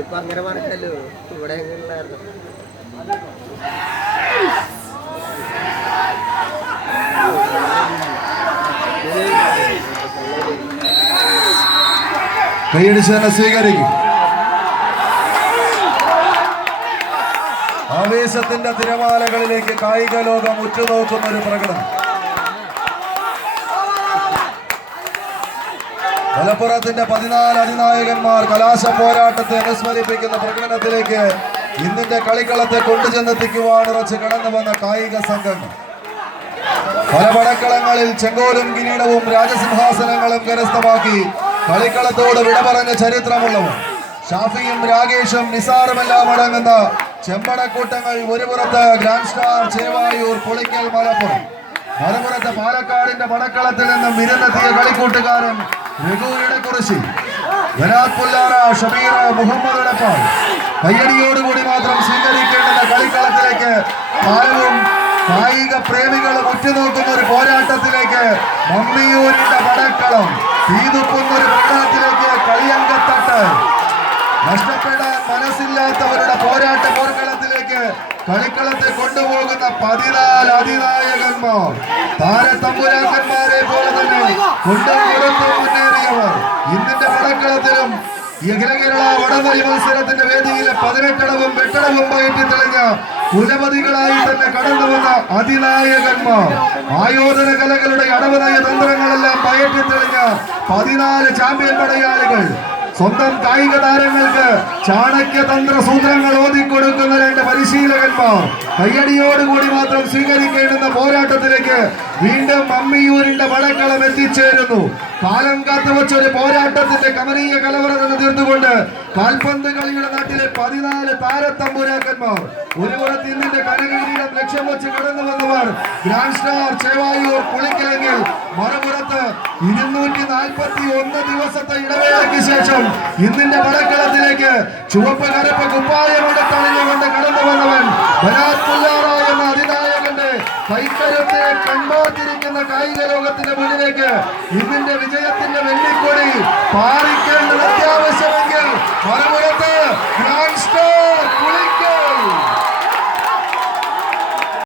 ഇപ്പൊ അങ്ങനെ പറഞ്ഞല്ലോ ഇവിടെ എങ്ങനെയുള്ളായിരുന്നു. കൈയടിച്ച് തന്നെ സ്വീകരിക്കും. ആവേശത്തിന്റെ തിരമാലകളിലേക്ക് കായിക ലോകം ഉറ്റുനോക്കുന്ന ഒരു പ്രകടനം. മലപ്പുറത്തിന്റെ 14 അധിനായകന്മാർ കലാശ പോരാട്ടത്തെ അനുസ്മരിപ്പിക്കുന്ന പ്രകടനത്തിലേക്ക് ഇന്നിന്റെ കളിക്കളത്തെ കൊണ്ടുചെന്നെത്തിക്കുവാൻ ഉറച്ച് കടന്നു വന്ന കായിക സംഘങ്ങൾ പല പടക്കളങ്ങളിൽ ചെങ്കോലും കിരീടവും രാജസിംഹാസനങ്ങളും കരസ്ഥമാക്കി കളിക്കളത്തോട് വിട പറഞ്ഞ ചരിത്രമുള്ളവർ ഷാഫിയും രാകേഷും നിസാറുമെല്ലാം അടങ്ങുന്ന ചെമ്പടക്കൂട്ടങ്ങൾ ഒരു പുറത്ത് ഗ്രാൻഡ് സ്റ്റാർ ചേവായൂർ പുളിക്കൽ മലപ്പുറം, മറുപുറത്ത് പാലക്കാടിന്റെ പടക്കളത്തിൽ നിന്നും വിരുന്നെത്തിയ കളിക്കൂട്ടുകാരൻ രഘു ഇടക്കുറിശി, വനാത് പുല്ലാറ, ഷബീർ, മുഹമ്മദ് ഇടപ്പാൾ. കയ്യടിയോടുകൂടി മാത്രം സ്വീകരിക്കേണ്ടുന്ന കളിക്കളത്തിലേക്ക് കാലവും കായിക പ്രേമികളും ഉറ്റുനോക്കുന്ന ഒരു പോരാട്ടത്തിലേക്ക് മമ്മിയൂരിന്റെ പടക്കളം തീതുക്കുന്ന ഒരു പ്രകടനത്തിലേക്ക് കളിയങ്കത്തട്ട് നഷ്ടപ്പെടാൻ മനസ്സില്ലാത്തവരുടെ പോരാട്ട പോർക്കളത്തിലേക്ക് കളിക്കളത്തെ കൊണ്ടുപോകുന്ന 14 അധിനായകന്മാർ, താരതമ്പുരാക്കന്മാരെ പോലെ തന്നെ കൊണ്ടും മുന്നേറിയവർ ഇന്നിന്റെ പടക്കളത്തിലും അഖില കേരള വടംവലി മത്സരത്തിന്റെ വേദിയിലെ 18 വെട്ടടവും പയറ്റി തെളിഞ്ഞ കുലപതികളായി തന്നെ കടന്നു വന്ന അതിനായകന്മാർ, ആയോധന കലകളുടെ അടവനയ തന്ത്രങ്ങളെല്ലാം പയറ്റി തെളിഞ്ഞ 14 ചാമ്പ്യൻ പടയാളികൾ, സ്വന്തം കായിക താരങ്ങൾക്ക് ചാണക്യ തന്ത്ര സൂത്രങ്ങൾ ഓതിക്കൊടുക്കുന്ന 2 പരിശീലകന്മാർ, കയ്യടിയോടുകൂടി മാത്രം സ്വീകരിക്കേണ്ടുന്ന പോരാട്ടത്തിലേക്ക് വീണ്ടും മമ്മിയൂരിന്റെ പടക്കളം എത്തിച്ചേരുന്നു. കാലം കാത്തുവച്ചൊരു പോരാട്ടത്തിന്റെ കമനീയ കലവറ തന്നെ തീർത്തുകൊണ്ട് കാൽപന്ത് കളിയുടെ നാട്ടിലെ 14 താരത്തമ്പുരാക്കന്മാർ, ഒരു പുറത്ത് ഇന്നിന്റെ കനകകിരീടം ലക്ഷ്യം വെച്ച് കടന്നു വന്നവർ ഗ്രാൻഡ് സ്റ്റാർ ചേവായൂർ പുളിക്കലെങ്കിൽ, മറുപുറത്ത് 241 ദിവസത്തെ ഇടവേളയ്ക്ക് ശേഷം ഇന്നിന്റെ പടക്കളത്തിലേക്ക് ചുവപ്പ് കറുപ്പ് കുപ്പായമെടുത്തണിഞ്ഞുകൊണ്ട് കടന്നു വന്നവൻ വനാത് പുല്ലാറ എന്ന അതിനായകന്റെ കൈക്കരുത്തെ കൺപാർത്തിരിക്കുന്ന കായിക ലോകത്തിന്റെ മുന്നിലേക്ക് ഇന്നിന്റെ വിജയത്തിന്റെ വെള്ളിക്കൊടി പാറിക്കേണ്ടത് അത്യാവശ്യമെങ്കിൽ മറുപുറത്ത് ഗ്രാൻഡ് സ്റ്റാർ